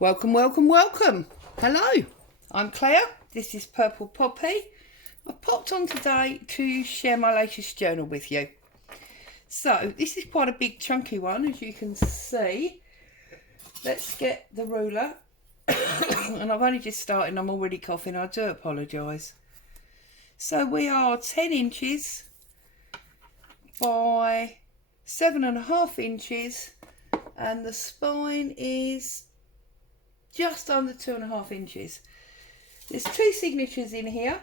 Welcome, welcome, welcome. Hello, I'm Claire. This is Purple Poppy. I've popped on today to share my latest journal with you. So this is quite a big chunky one, as you can see. Let's get the ruler. And I've only just started and I'm already coughing. I do apologise. So we are 10 inches by 7.5 inches and the spine is just under 2.5 inches. There's two signatures in here,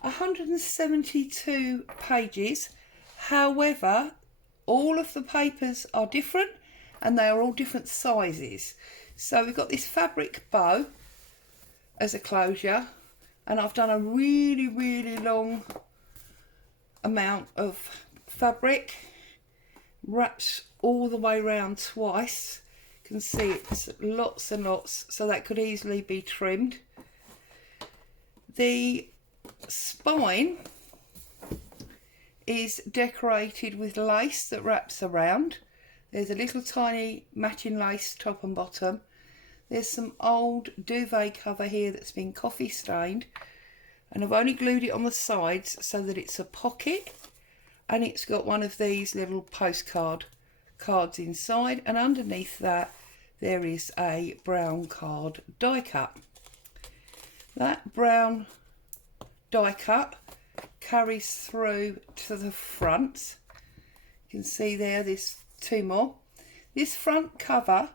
172 pages. However, all of the papers are different and they are all different sizes. So we've got this fabric bow as a closure, and I've done a really long amount of fabric, wrapped all the way around twice. You can see it's lots and lots, so that could easily be trimmed. The spine is decorated with lace that wraps around. There's a little tiny matching lace top and bottom. There's some old duvet cover here that's been coffee stained, and I've only glued it on the sides so that it's a pocket, and it's got one of these little postcard cards inside, and underneath that there is a brown card die cut. That brown die cut carries through to the front. You can see there's two more. This front cover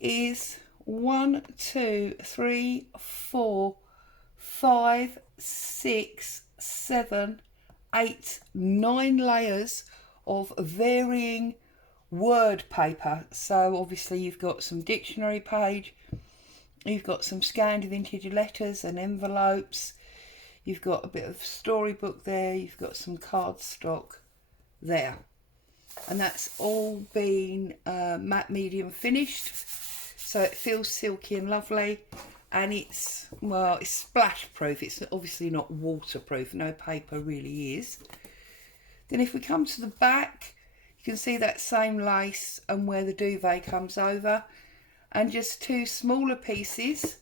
is 1, 2, 3, 4, 5, 6, 7, 8, 9 layers of varying word paper. So obviously you've got some dictionary page, you've got some scanned vintage letters and envelopes, you've got a bit of storybook there, you've got some cardstock there, and that's all been matte medium finished, so it feels silky and lovely, and it's splash proof. It's obviously not waterproof, no paper really is. Then if we come to the back, you can see that same lace and where the duvet comes over, and just two smaller pieces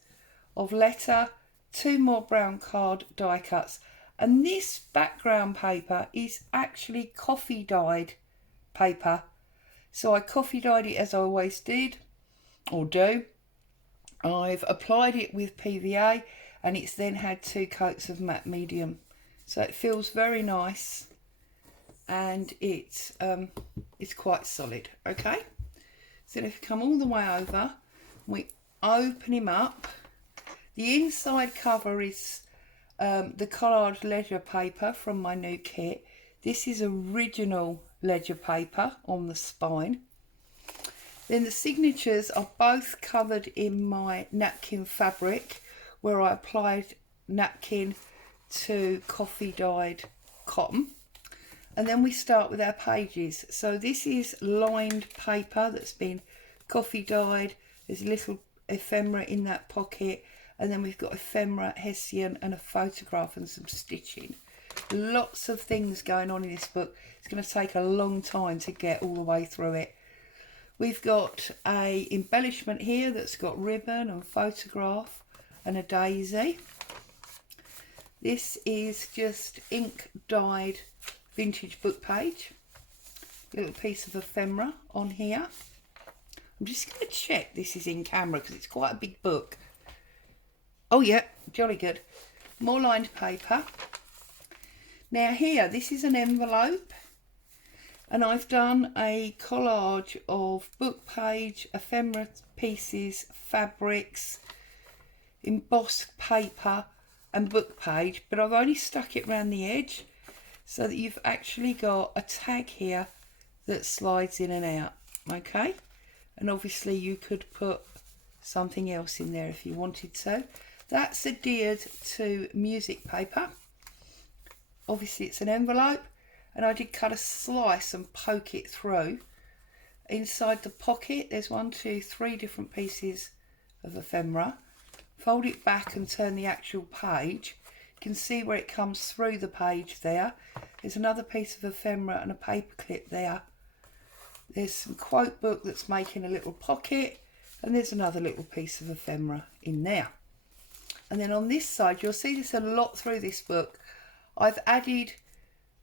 of letter, two more brown card die cuts, and this background paper is actually coffee dyed paper. So I coffee dyed it as I always did or do. I've applied it with PVA and it's then had 2 coats of matte medium, so it feels very nice and it's quite solid. Okay, so if you come all the way over, we open him up. The inside cover is the collared ledger paper from my new kit. This is original ledger paper on the spine. Then the signatures are both covered in my napkin fabric, where I applied napkin to coffee dyed cotton. And then we start with our pages. So this is lined paper that's been coffee dyed. There's a little ephemera in that pocket, and then we've got ephemera, hessian and a photograph and some stitching. Lots of things going on in this book. It's going to take a long time to get all the way through it. We've got a embellishment here that's got ribbon and photograph and a daisy. This is just ink dyed vintage book page. A little piece of ephemera on here. I'm just going to check this is in camera because it's quite a big book. Oh yeah, jolly good. More lined paper. Now here, this is an envelope, and I've done a collage of book page, ephemera pieces, fabrics, embossed paper and book page, but I've only stuck it around the edge so that you've actually got a tag here that slides in and out. Okay, and obviously you could put something else in there if you wanted to. That's adhered to music paper. Obviously it's an envelope, and I did cut a slice and poke it through. Inside the pocket there's 1, 2, 3 different pieces of ephemera. Fold it back and turn the actual page. You can see where it comes through the page there. There's another piece of ephemera and a paper clip there. There's some quote book that's making a little pocket, And there's another little piece of ephemera in there. And then on this side, you'll see this a lot through this book. I've added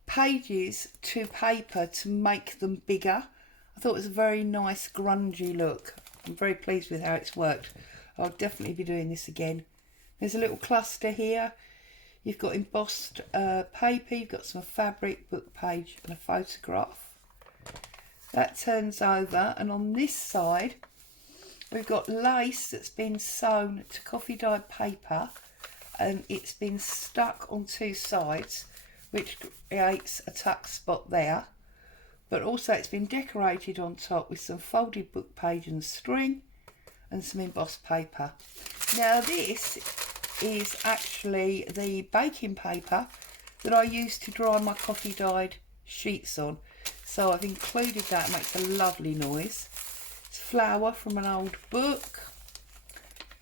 pages to paper to make them bigger. I thought it was a very nice grungy look. I'm very pleased with how it's worked. I'll definitely be doing this again. There's a little cluster here. You've got embossed paper, you've got some fabric, book page and a photograph. That turns over, and on this side we've got lace that's been sewn to coffee dyed paper, and it's been stuck on two sides, which creates a tuck spot there. But also it's been decorated on top with some folded book page and string and some embossed paper. Now this is actually the baking paper that I use to dry my coffee dyed sheets on. So I've included that. It makes a lovely noise. It's flour from an old book,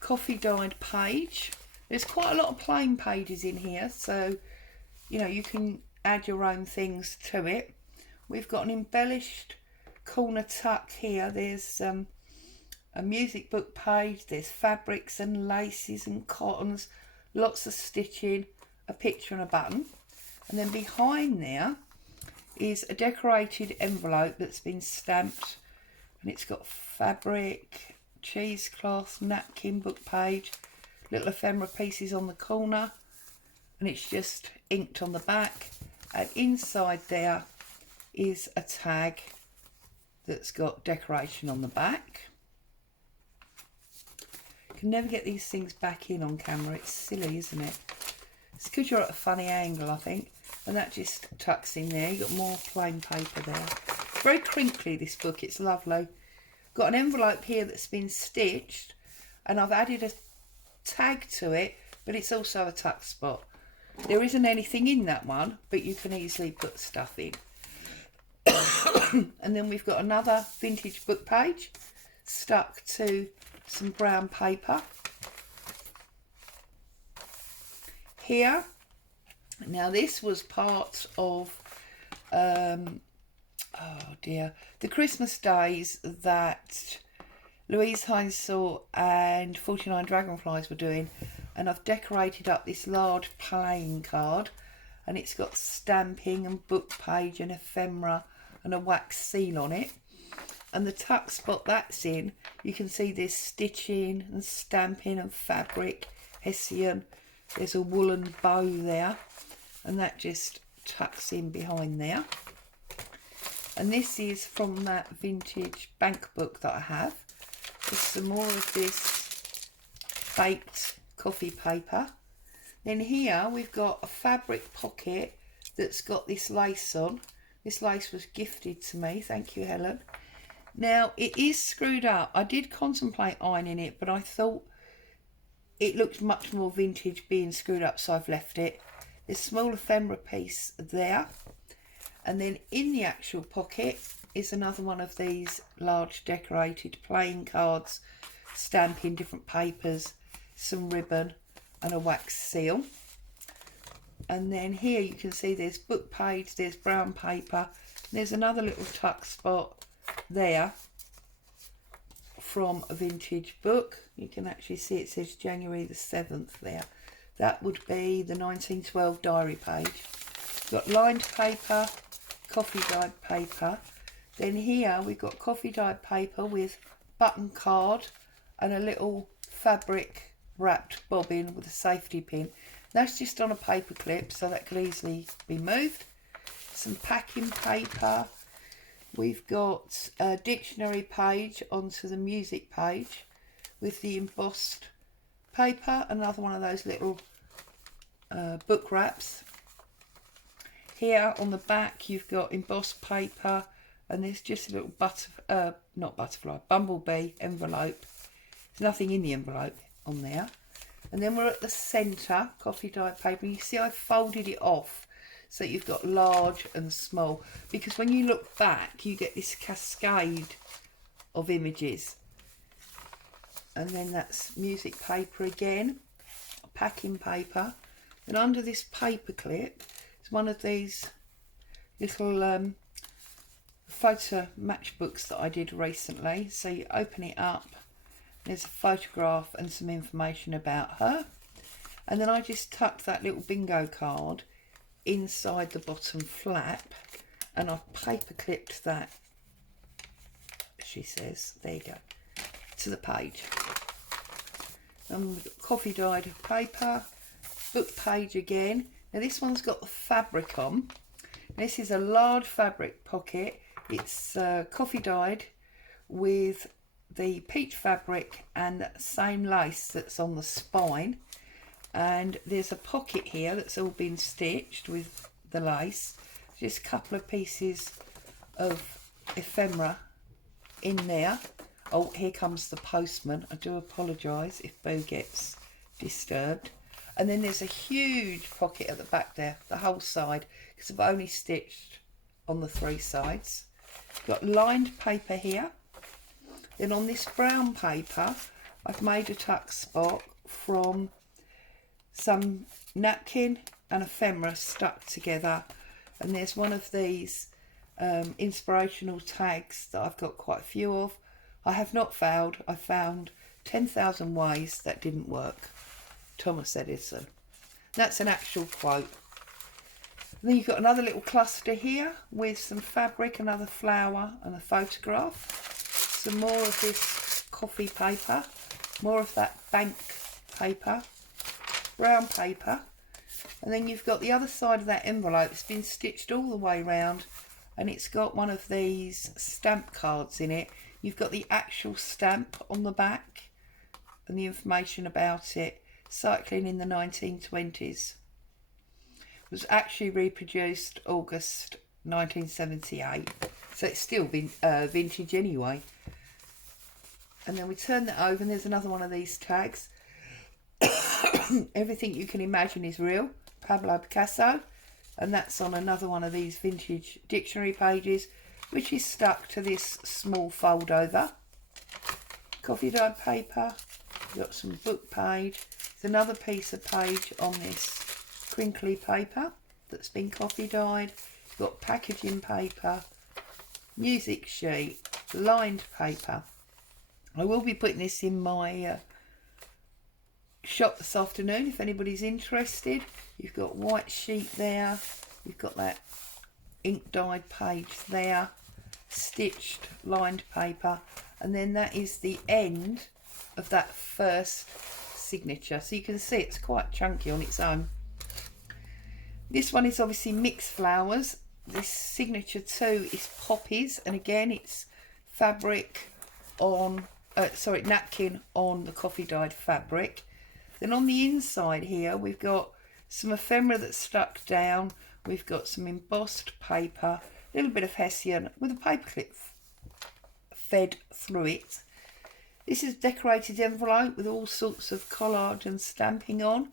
coffee dyed page. There's quite a lot of plain pages in here, so you know you can add your own things to it. We've got an embellished corner tuck here. There's a music book page, there's fabrics and laces and cottons, lots of stitching, a picture and a button. And then behind there is a decorated envelope that's been stamped, and it's got fabric, cheesecloth, napkin, book page, little ephemera pieces on the corner, and it's just inked on the back. And inside there is a tag that's got decoration on the back. You can never get these things back in on camera. It's silly, isn't it? It's because you're at a funny angle, I think. And that just tucks in there. You've got more plain paper there. Very crinkly, this book. It's lovely. Got an envelope here that's been stitched, and I've added a tag to it, but it's also a tuck spot. There isn't anything in that one, but you can easily put stuff in. And then we've got another vintage book page stuck to some brown paper here. Now this was part of the Christmas days that Louise Hainsel and 49 Dragonflies were doing, and I've decorated up this large playing card, and it's got stamping and book page and ephemera and a wax seal on it. And the tuck spot that's in, you can see there's stitching and stamping and fabric, hessian. There's a woolen bow there, and that just tucks in behind there. And this is from that vintage bank book that I have. There's some more of this baked coffee paper. Then here we've got a fabric pocket that's got this lace on. This lace was gifted to me, thank you Helen. Now it is screwed up. I did contemplate ironing it, but I thought it looked much more vintage being screwed up, so I've left it. There's a small ephemera piece there, and then in the actual pocket is another one of these large decorated playing cards, stamping different papers, some ribbon and a wax seal. And then here you can see there's book page, there's brown paper, there's another little tuck spot there from a vintage book. You can actually see it says January the 7th there. That would be the 1912 diary page. We've got lined paper, coffee dyed paper. Then here we've got coffee dyed paper with button card and a little fabric wrapped bobbin with a safety pin. That's just on a paper clip, so that could easily be moved. Some packing paper. We've got a dictionary page onto the music page with the embossed paper. Another one of those little book wraps. Here on the back you've got embossed paper, and there's just a little bumblebee envelope. There's nothing in the envelope on there. And then we're at the centre, coffee dyed paper. You see I folded it off so you've got large and small, because when you look back you get this cascade of images. And then that's music paper again, packing paper. And under this paper clip is one of these little photo matchbooks that I did recently. So you open it up There's a photograph and some information about her. And then I just tucked that little bingo card inside the bottom flap, and I've paper clipped that, she says, there you go, to the page. And we've got coffee dyed paper, book page again. Now this one's got the fabric on. This is a large fabric pocket. It's coffee dyed with the peach fabric and that same lace that's on the spine. And there's a pocket here that's all been stitched with the lace. Just a couple of pieces of ephemera in there. Oh, here comes the postman. I do apologise if Boo gets disturbed. And then there's a huge pocket at the back there, the whole side, because I've only stitched on the 3 sides. Got lined paper here. Then on this brown paper, I've made a tuck spot from some napkin and ephemera stuck together. And there's one of these inspirational tags that I've got quite a few of. I have not failed. I found 10,000 ways that didn't work. Thomas Edison. That's an actual quote. And then you've got another little cluster here with some fabric, another flower and a photograph. Some more of this coffee paper, more of that bank paper, brown paper. And then you've got the other side of that envelope. It's been stitched all the way round, and it's got one of these stamp cards in it. You've got the actual stamp on the back and the information about it. Cycling in the 1920s. It was actually reproduced August 1978, so it's still been vintage anyway. And then we turn that over and there's another one of these tags. Everything you can imagine is real, Pablo Picasso. And that's on another one of these vintage dictionary pages, which is stuck to this small fold over. Coffee dyed paper. We've got some book page. There's another piece of page on this crinkly paper that's been coffee dyed. We've got packaging paper, music sheet, lined paper. I will be putting this in my shop this afternoon if anybody's interested. You've got white sheet there. You've got that ink dyed page there, stitched lined paper, and then that is the end of that first signature. So you can see it's quite chunky on its own. This one is obviously mixed flowers. This signature 2 is poppies, and again it's fabric on napkin on the coffee dyed fabric. Then on the inside here we've got some ephemera that's stuck down. We've got some embossed paper, a little bit of hessian with a paperclip fed through it. This is a decorated envelope with all sorts of collage and stamping on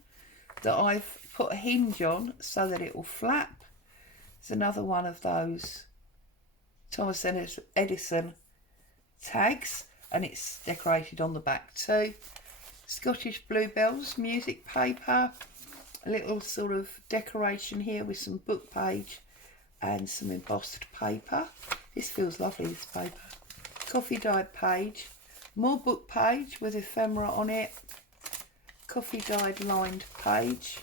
that I've put a hinge on so that it will flap. There's another one of those Thomas Edison tags, and it's decorated on the back too. Scottish bluebells, music paper, a little sort of decoration here with some book page and some embossed paper. This feels lovely, this paper. Coffee dyed page. More book page with ephemera on it. Coffee dyed lined page.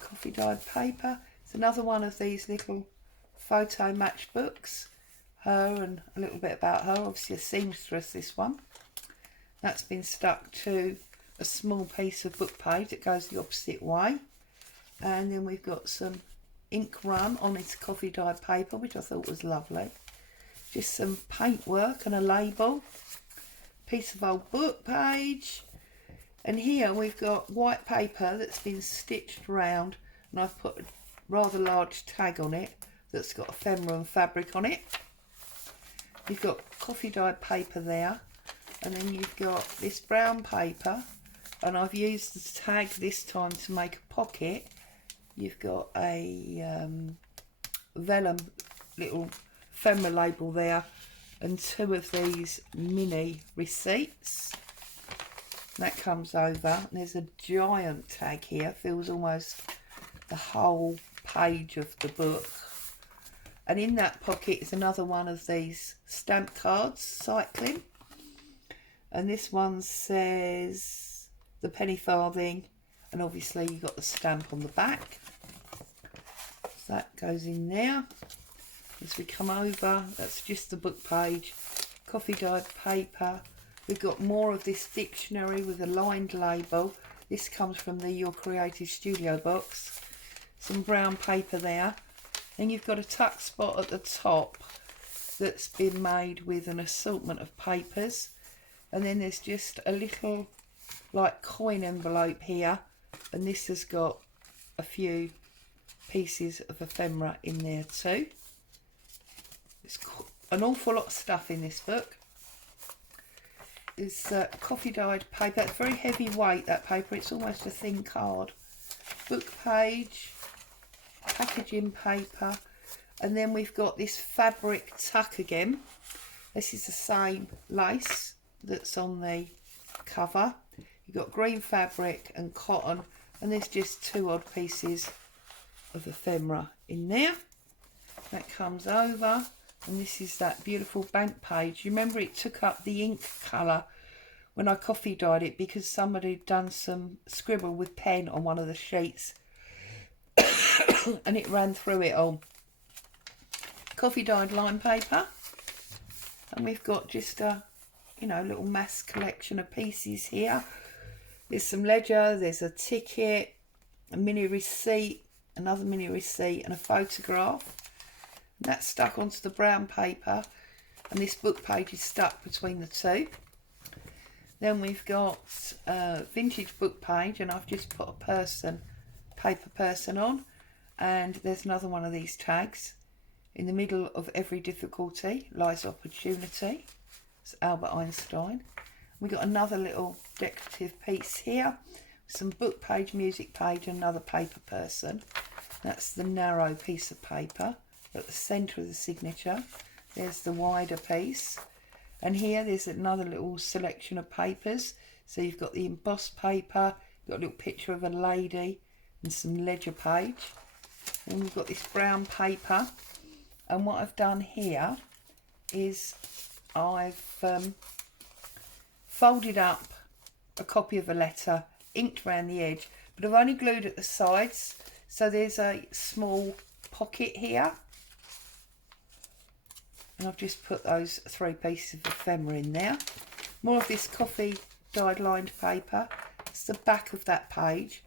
Coffee dyed paper. It's another one of these little photo matchbooks. Her and a little bit about her. Obviously a seamstress, this one. That's been stuck to a small piece of book page that goes the opposite way. And then we've got some ink run on this coffee dyed paper, which I thought was lovely. Just some paintwork and a label. Piece of old book page, and here we've got white paper that's been stitched round, and I've put a rather large tag on it that's got ephemera and fabric on it. You've got coffee dyed paper there, and then you've got this brown paper, and I've used the tag this time to make a pocket. You've got a vellum little ephemera label there, and 2 of these mini receipts. That comes over, and there's a giant tag here, fills almost the whole page of the book. And in that pocket is another one of these stamp cards, cycling. And this one says the penny farthing, and obviously you've got the stamp on the back. So that goes in there. As we come over, that's just the book page, coffee dyed paper. We've got more of this dictionary with a lined label. This comes from the Your Creative Studio box. Some brown paper there. Then you've got a tuck spot at the top that's been made with an assortment of papers. And then there's just a little like coin envelope here, and this has got a few pieces of ephemera in there too. There's an awful lot of stuff in this book. It's coffee dyed paper. It's very heavy weight, that paper. It's almost a thin card. Book page, packaging paper, and then we've got this fabric tuck again. This is the same lace that's on the cover. You've got green fabric and cotton, and there's just 2 odd pieces of ephemera in there. That comes over, and this is that beautiful bank page. You remember it took up the ink colour when I coffee dyed it because somebody had done some scribble with pen on one of the sheets and it ran through it all. Coffee dyed line paper, and we've got just a little mass collection of pieces here. There's some ledger, there's a ticket, a mini receipt, another mini receipt, and a photograph. And that's stuck onto the brown paper, and this book page is stuck between the two. Then we've got a vintage book page, and I've just put a paper person on, and there's another one of these tags. In the middle of every difficulty lies opportunity. It's Albert Einstein. We've got another little decorative piece here, some book page, music page, and another paper person. That's the narrow piece of paper at the centre of the signature. There's the wider piece, and here there's another little selection of papers. So you've got the embossed paper, you've got a little picture of a lady and some ledger page, and we've got this brown paper. And what I've done here is I've folded up a copy of a letter, inked around the edge, but I've only glued at the sides, so there's a small pocket here, and I've just put those 3 pieces of ephemera in there. More of this coffee dyed lined paper. It's the back of that page,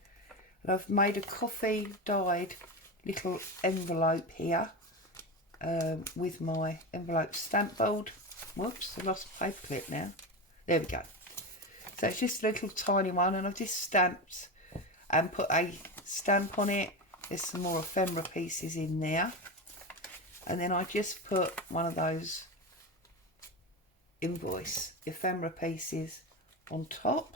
and I've made a coffee dyed little envelope here with my envelope stamp board. Whoops, I lost the paper clip now. There we go. So it's just a little tiny one, and I've just stamped and put a stamp on it. There's some more ephemera pieces in there, and then I just put one of those invoice ephemera pieces on top.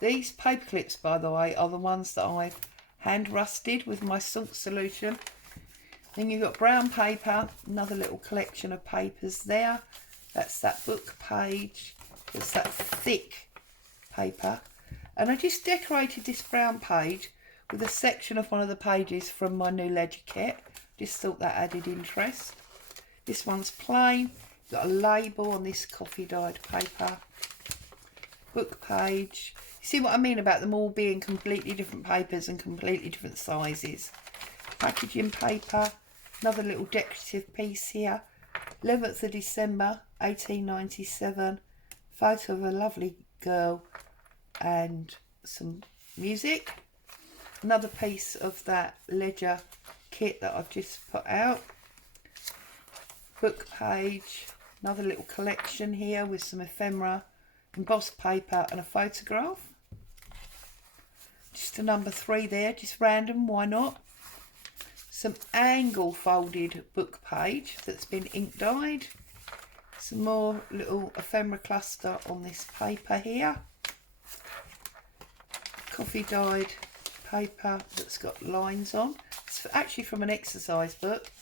These paper clips, by the way, are the ones that I've hand rusted with my salt solution. Then you've got brown paper, another little collection of papers there. That's that book page. It's that thick paper. And I just decorated this brown page with a section of one of the pages from my new ledger kit. Just thought that added interest. This one's plain. Got a label on this coffee dyed paper. Book page. You see what I mean about them all being completely different papers and completely different sizes. Packaging paper. Another little decorative piece here. 11th of December 1897. Photo of a lovely girl and some music. Another piece of that ledger kit that I've just put out. Book page. Another little collection here with some ephemera, embossed paper, and a photograph. Just a number 3 there, just random, why not? Some angle folded book page that's been ink dyed. Some more little ephemera cluster on this paper here. Coffee dyed paper that's got lines on. It's actually from an exercise book.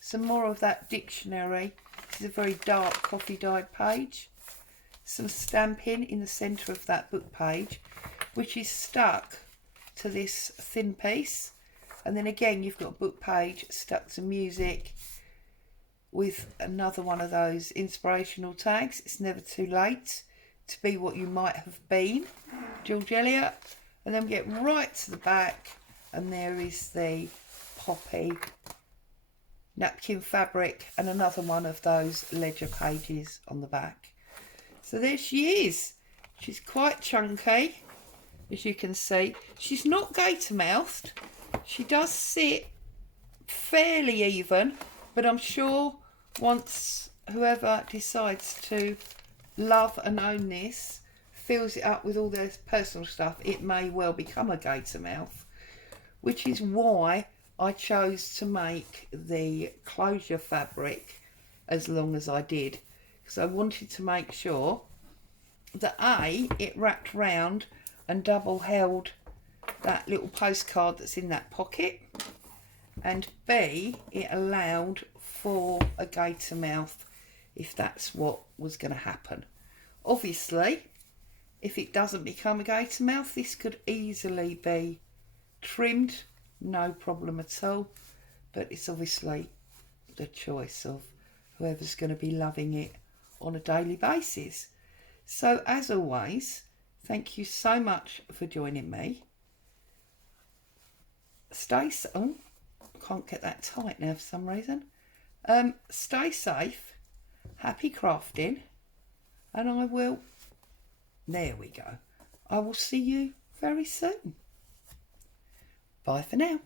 Some more of that dictionary. This is a very dark coffee dyed page. Some stamping in the centre of that book page, which is stuck to this thin piece. And then again you've got a book page stuck to music, with another one of those inspirational tags. It's never too late to be what you might have been. George Eliot. And then we get right to the back, and there is the poppy napkin fabric and another one of those ledger pages on the back. So there she is. She's quite chunky, as you can see. She's not gator mouthed. She does sit fairly even, but I'm sure once whoever decides to love and own this fills it up with all their personal stuff, it may well become a gator mouth, which is why I chose to make the closure fabric as long as I did, because I wanted to make sure that A, it wrapped round and double held that little postcard that's in that pocket, and B, it allowed for a gator mouth if that's what was going to happen. Obviously, if it doesn't become a gator mouth, this could easily be trimmed, no problem at all, but it's obviously the choice of whoever's going to be loving it on a daily basis. So as always, thank you so much for joining me. Stay safe. Oh, I can't get that tight now for some reason. Stay safe, happy crafting, and I will, there we go, I will see you very soon. Bye for now.